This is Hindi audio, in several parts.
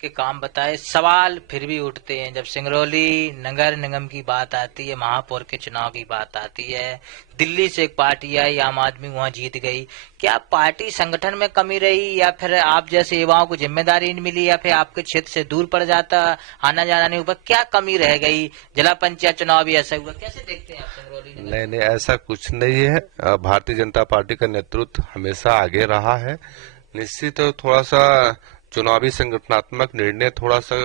के काम बताए, सवाल फिर भी उठते हैं जब सिंगरौली नगर निगम की बात आती है, महापौर के चुनाव की बात आती है। दिल्ली से एक पार्टी आई, आम आदमी वहां जीत गई। क्या पार्टी संगठन में कमी रही, या फिर आप जैसे युवाओं को जिम्मेदारी नहीं मिली, या फिर आपके क्षेत्र से दूर पड़ जाता, आना जाना नहीं हुआ? क्या कमी रह गई? जिला पंचायत चुनाव भी ऐसा हुआ, कैसे देखते हैं आप सिंगरौली नगर? नहीं नहीं, ऐसा कुछ नहीं है। भारतीय जनता पार्टी का नेतृत्व हमेशा आगे रहा है। निश्चित थोड़ा सा चुनावी संगठनात्मक निर्णय थोड़ा सा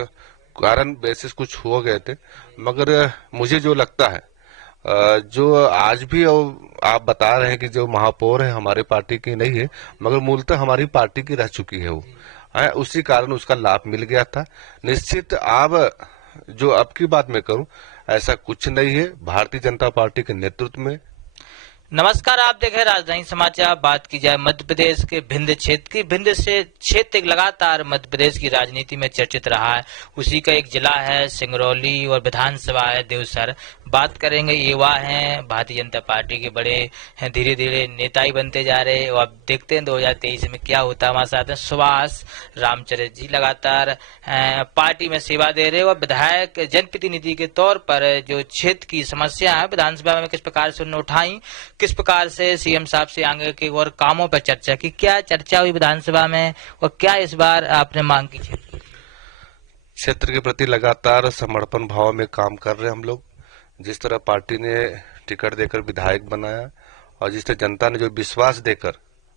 कारण बेसिस कुछ हो गए थे, मगर मुझे जो लगता है जो आज भी आप बता रहे हैं कि जो महापौर है हमारे पार्टी की नहीं है, मगर मूलतः हमारी पार्टी की रह चुकी है वो है, उसी कारण उसका लाभ मिल गया था। निश्चित अब जो अब की बात मैं करूं, ऐसा कुछ नहीं है। भारतीय जनता पार्टी के नेतृत्व में। नमस्कार, आप देख रहे हैं राजधानी समाचार। बात की जाए मध्य प्रदेश के भिंड क्षेत्र की, भिंड से क्षेत्र लगातार मध्य प्रदेश की राजनीति में चर्चित रहा है। उसी का एक जिला है सिंगरौली और विधानसभा है देवसर। बात करेंगे, युवा हैं, भारतीय जनता पार्टी के बड़े हैं, धीरे धीरे नेता ही बनते जा रहे हैं। अब देखते हैं 2023 में क्या होता है। हमारे साथ है सुभाष रामचरित जी, लगातार पार्टी में सेवा दे रहे और विधायक जनप्रतिनिधि के तौर पर जो क्षेत्र की समस्या है विधानसभा में किस प्रकार से उन्होंने उठाई, किस प्रकार से सीएम साहब से आगे के और कामों पर चर्चा की, क्या चर्चा हुई विधानसभा में, और क्या इस बार आपने मांग की? क्षेत्र के प्रति लगातार समर्पण भाव में काम कर रहे हैं हम लोग। जिस तरह पार्टी ने टिकट देकर विधायक बनाया और जिस तरह जनता ने जो विश्वास देकर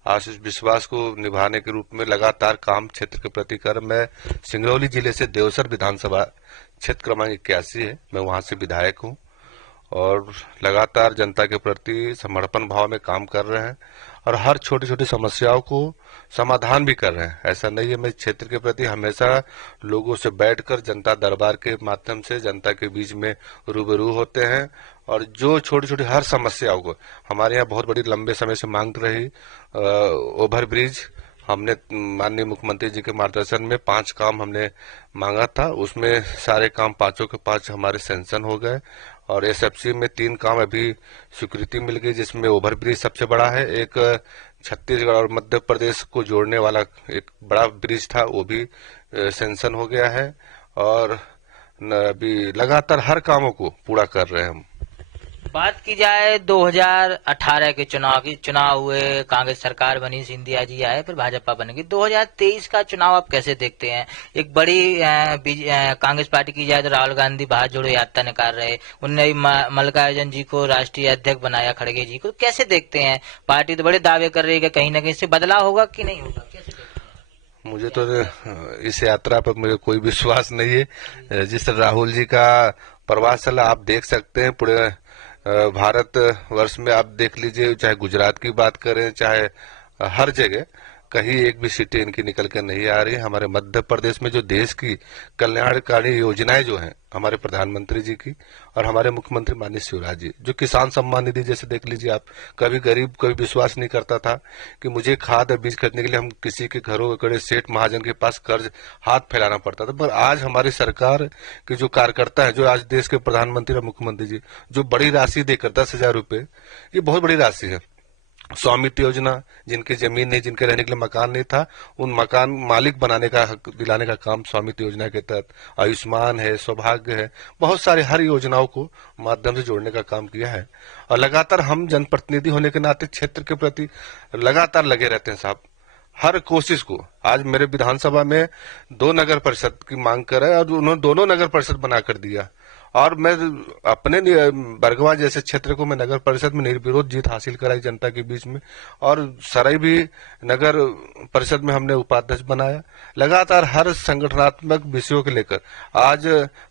आज उस विश्वास को निभाने के रूप में लगातार काम क्षेत्र के प्रति कर, मैं सिंगरौली जिले से देवसर विधानसभा क्षेत्र क्रमांक 81 है, मैं वहां से विधायक हूं और लगातार जनता के प्रति समर्पण भाव में काम कर रहे हैं और हर छोटी छोटी समस्याओं को समाधान भी कर रहे हैं। ऐसा नहीं है, मैं क्षेत्र के प्रति हमेशा लोगों से बैठकर जनता दरबार के माध्यम से जनता के बीच में रूबरू होते हैं और जो छोटी छोटी हर समस्याओं को, हमारे यहाँ बहुत बड़ी लंबे समय से मांग रही ओवर ब्रिज, हमने माननीय मुख्यमंत्री जी के मार्गदर्शन में 5 काम हमने मांगा था, उसमें सारे काम 5 के 5 हमारे सैंक्शन हो गए और एसएफसी में 3 काम अभी स्वीकृति मिल गई, जिसमें ओवर ब्रिज सबसे बड़ा है। एक छत्तीसगढ़ और मध्य प्रदेश को जोड़ने वाला एक बड़ा ब्रिज था, वो भी सैंक्शन हो गया है और अभी लगातार हर कामों को पूरा कर रहे हैं हम। बात की जाए 2018 के चुनाव की, चुनाव हुए, कांग्रेस सरकार बनी, सिंधिया जी आए, फिर भाजपा बनेगी। 2023 का चुनाव आप कैसे देखते हैं? एक बड़ी कांग्रेस पार्टी की जाए तो राहुल गांधी भारत जोड़ो यात्रा निकाल रहे, उनने मल्लिकार्जुन जी को राष्ट्रीय अध्यक्ष बनाया, खड़गे जी को। कैसे देखते हैं? पार्टी तो बड़े दावे कर रही है, कहीं ना कहीं से बदलाव होगा कि नहीं होगा, कैसे देखते हैं? मुझे तो इस यात्रा पर मुझे कोई विश्वास नहीं है। जिस तरह राहुल जी का प्रवास चला, आप देख सकते हैं पूरे भारत वर्ष में, आप देख लीजिए, चाहे गुजरात की बात करें, चाहे हर जगह कहीं एक भी सीटें इनकी निकल कर नहीं आ रही है। हमारे मध्य प्रदेश में जो देश की कल्याणकारी योजनाएं जो हैं हमारे प्रधानमंत्री जी की और हमारे मुख्यमंत्री माननीय शिवराज जी, जो किसान सम्मान निधि जैसे देख लीजिए आप, कभी गरीब कभी विश्वास नहीं करता था कि मुझे खाद और बीज खरीदने के लिए हम किसी के घरों कड़े सेठ महाजन के पास कर्ज हाथ फैलाना पड़ता था, पर आज हमारी सरकार के जो कार्यकर्ता है, जो आज देश के प्रधानमंत्री और मुख्यमंत्री जी जो बड़ी राशि देकर 10,000 रुपए, ये बहुत बड़ी राशि है। स्वामित्व योजना, जिनकी जमीन नहीं, जिनके रहने के लिए मकान नहीं था, उन मकान मालिक बनाने का हक दिलाने का काम स्वामित्व योजना के तहत, आयुष्मान है, सौभाग्य है, बहुत सारे हर योजनाओं को माध्यम से जोड़ने का काम किया है। और लगातार हम जनप्रतिनिधि होने के नाते क्षेत्र के प्रति लगातार लगे रहते हैं साहब, हर कोशिश को। आज मेरे विधानसभा में 2 नगर परिषद की मांग कर रहे हैं और उन्होंने दोनों नगर परिषद बनाकर दिया और मैं अपने बरगवा जैसे क्षेत्र को मैं नगर परिषद में निर्विरोध जीत हासिल कराई जनता के बीच में और सराय भी नगर परिषद में हमने उपाध्यक्ष बनाया। लगातार हर संगठनात्मक विषयों को लेकर आज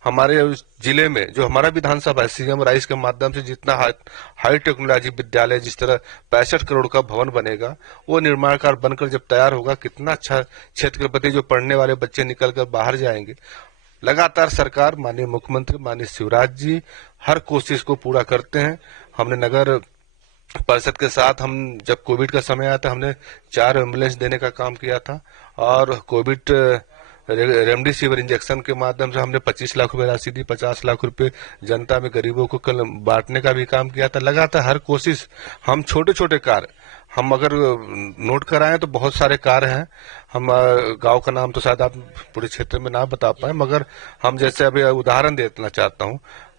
हमारे जिले में जो हमारा विधानसभा है, सीएम राइस के माध्यम से जितना हाई टेक्नोलॉजी विद्यालय, जिस तरह 65 करोड़ का भवन बनेगा, वो निर्माण कार्य बनकर जब तैयार होगा, कितना अच्छा क्षेत्र के प्रति जो पढ़ने वाले बच्चे निकल कर बाहर जाएंगे। लगातार सरकार, माननीय मुख्यमंत्री माननीय शिवराज जी हर कोशिश को पूरा करते हैं। हमने नगर परिषद के साथ, हम जब कोविड का समय आया था, हमने 4 एम्बुलेंस देने का काम किया था और कोविड रेमडेसिविर इंजेक्शन के माध्यम से हमने 25 लाख रुपए राशि दी, 50 लाख रुपए जनता में गरीबों को कल बांटने का भी काम किया था। लगातार हर कोशिश, हम छोटे छोटे कार्य हम अगर नोट कराएं तो बहुत सारे कार्य हैं। हम गांव का नाम तो शायद आप पूरे क्षेत्र में ना बता पाए, मगर हम जैसे अभी उदाहरण देना चाहता हूं।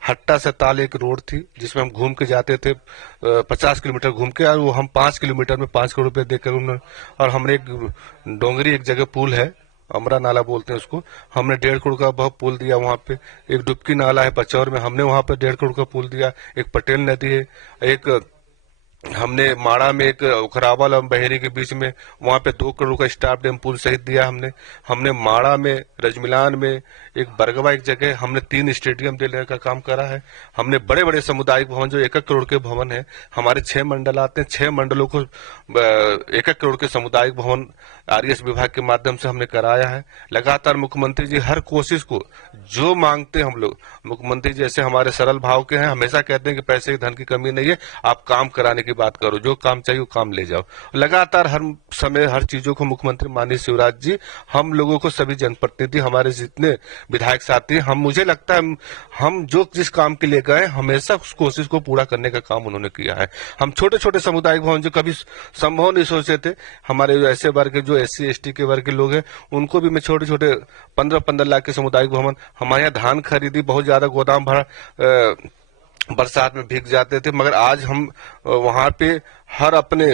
हट्टा से ताल एक रोड थी जिसमें हम घूम के जाते थे 50 किलोमीटर घूम के, और वो हम 5 किलोमीटर में 5 करोड़ रुपए देकर उन्होंने, और हमने एक डोंगरी एक जगह पुल है, अमरा नाला बोलते हैं उसको, हमने 1.5 करोड़ का बहुत पुल दिया वहां पे। एक डुबकी नाला है पचौर में, हमने वहां पे 1.5 करोड़ का पुल दिया। एक पटेल नदी है, एक हमने माड़ा में एक खरावाल और बहेरी के बीच में वहां पे 2 करोड़ का स्टाफ डैम पुल सहित दिया हमने माड़ा में, रजमिलान में, एक बरगवा एक जगह हमने 3 स्टेडियम देने का काम करा है। हमने बड़े बड़े सामुदायिक भवन जो 1-1 करोड़ के भवन है, हमारे 6 मंडल आते हैं, 6 मंडलों को 1-1 करोड़ के सामुदायिक भवन आरएस विभाग के माध्यम से हमने कराया है। लगातार मुख्यमंत्री जी हर कोशिश को जो मांगते हम लोग, मुख्यमंत्री जी ऐसे हमारे सरल भाव के हैं, हमेशा कहते हैं कि पैसे की धन की कमी नहीं है, आप काम कराने की बात करो, जो काम चाहिए वो काम ले जाओ। लगातार हर समय हर चीजों को मुख्यमंत्री माननीय शिवराज जी हम लोगों को, सभी जनप्रतिनिधि, हमारे जितने विधायक साथी, हम मुझे लगता है हम जो जिस काम के लिए गए हमेशा उस कोशिश को पूरा करने का काम उन्होंने किया है। हम छोटे छोटे सामुदायिक भवन जो कभी संभव नहीं सोचे थे, हमारे ऐसे वर्ग जो SC ST के वर्ग के लोग हैं उनको भी मैं छोटे छोटे 15-15 लाख के सामुदायिक भवन, हमारे यहाँ धान खरीदी, बहुत ज्यादा गोदाम भरा, बरसात में भीग जाते थे, मगर आज हम वहां पे हर अपने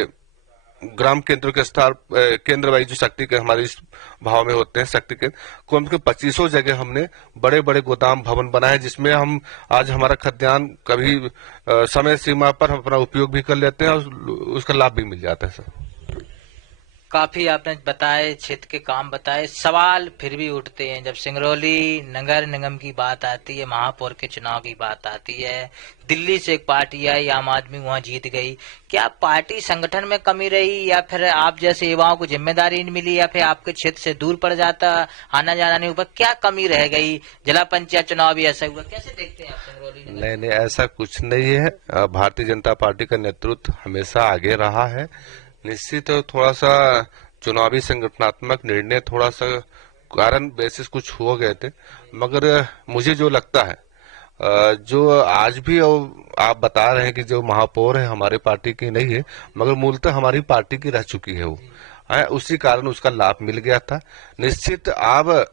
ग्राम केंद्र के स्टार केंद्र वाइज जो शक्ति के हमारे इस भाव में होते हैं शक्ति केंद्र, कम से कम 2500 जगह हमने बड़े बड़े गोदाम भवन बनाए, जिसमें हम आज हमारा खाद्यान्न कभी समय सीमा पर हम अपना उपयोग भी कर लेते हैं और उसका लाभ भी मिल जाता है सर। काफी आपने बताए, क्षेत्र के काम बताए, सवाल फिर भी उठते हैं जब सिंगरौली नगर निगम की बात आती है, महापौर के चुनाव की बात आती है। दिल्ली से एक पार्टी आई, आम आदमी वहां जीत गई। क्या पार्टी संगठन में कमी रही, या फिर आप जैसे युवाओं को जिम्मेदारी नहीं मिली, या फिर आपके क्षेत्र से दूर पड़ जाता, आना जाना नहीं हुआ, क्या कमी रह गई? जिला पंचायत चुनाव भी ऐसा हुआ, कैसे देखते हैं आप सिंगरौली? नहीं, ऐसा कुछ नहीं है। भारतीय जनता पार्टी का नेतृत्व हमेशा आगे रहा है। निश्चित थोड़ा सा चुनावी संगठनात्मक निर्णय थोड़ा सा कारण बेसिस कुछ हो गए थे, मगर मुझे जो लगता है जो आज भी आप बता रहे हैं कि जो महापौर है हमारे पार्टी की नहीं है, मगर मूलतः हमारी पार्टी की रह चुकी है वो, उसी कारण उसका लाभ मिल गया था। निश्चित अब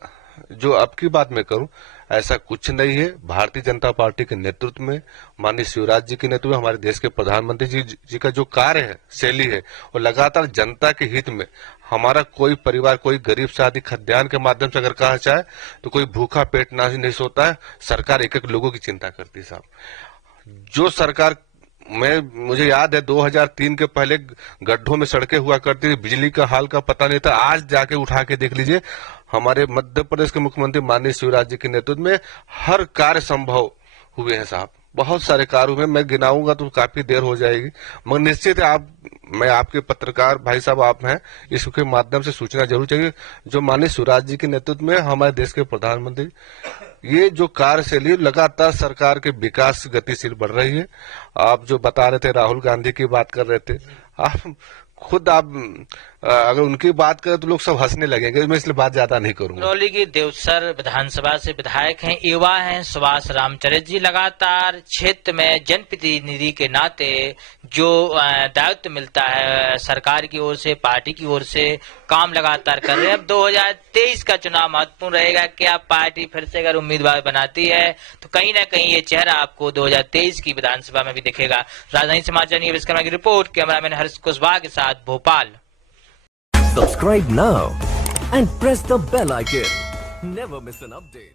जो अब की बात मैं करूं, ऐसा कुछ नहीं है। भारतीय जनता पार्टी के नेतृत्व में, माननीय शिवराज जी के नेतृत्व में, हमारे देश के प्रधानमंत्री जी का जो कार्य है, शैली है, वो लगातार जनता के हित में, हमारा कोई परिवार, कोई गरीब साथी खाद्यान्न के माध्यम से अगर कहा जाए तो कोई भूखा पेट नहीं सोता है। सरकार 1-1 लोगों की चिंता करती है साहब। जो सरकार मुझे याद है 2003 के पहले गड्ढों में सड़कें हुआ करती थी, बिजली का हाल का पता नहीं था। आज जाके उठा के देख लीजिए, हमारे मध्य प्रदेश के मुख्यमंत्री माननीय शिवराज जी के नेतृत्व में हर कार्य संभव हुए हैं साहब। बहुत सारे कार्यों में मैं गिनाऊंगा तो काफी देर हो जाएगी, मगर निश्चित है मैं आपके पत्रकार भाई साहब आप हैं, इसके माध्यम से सूचना जरूर चाहिए। जो माननीय शिवराज जी के नेतृत्व में हमारे देश के प्रधानमंत्री, ये जो कार्यशैली लगातार सरकार के विकास गतिशील बढ़ रही है। आप जो बता रहे थे, राहुल गांधी की बात कर रहे थे, आप खुद अगर उनकी बात करें तो लोग सब हंसने लगेंगे, मैं इसलिए बात ज्यादा नहीं करूंगा। सिंगरौली की देवसर विधानसभा से विधायक हैं, युवा हैं सुभाष रामचरित्र जी, लगातार क्षेत्र में जनप्रतिनिधि के नाते जो दायित्व मिलता है सरकार की ओर से, पार्टी की ओर से, काम लगातार कर रहे हैं। अब 2023 का चुनाव महत्वपूर्ण रहेगा। क्या पार्टी फिर से अगर उम्मीदवार बनाती है तो कहीं ना कहीं ये चेहरा आपको 2023 की विधानसभा में भी दिखेगा। राजधानी समाचार न्यूज विश्वकर्मा की रिपोर्ट, कैमरामैन हर्ष कुशवाहा के साथ Bhopal. Subscribe now and press the bell icon. Never miss an update.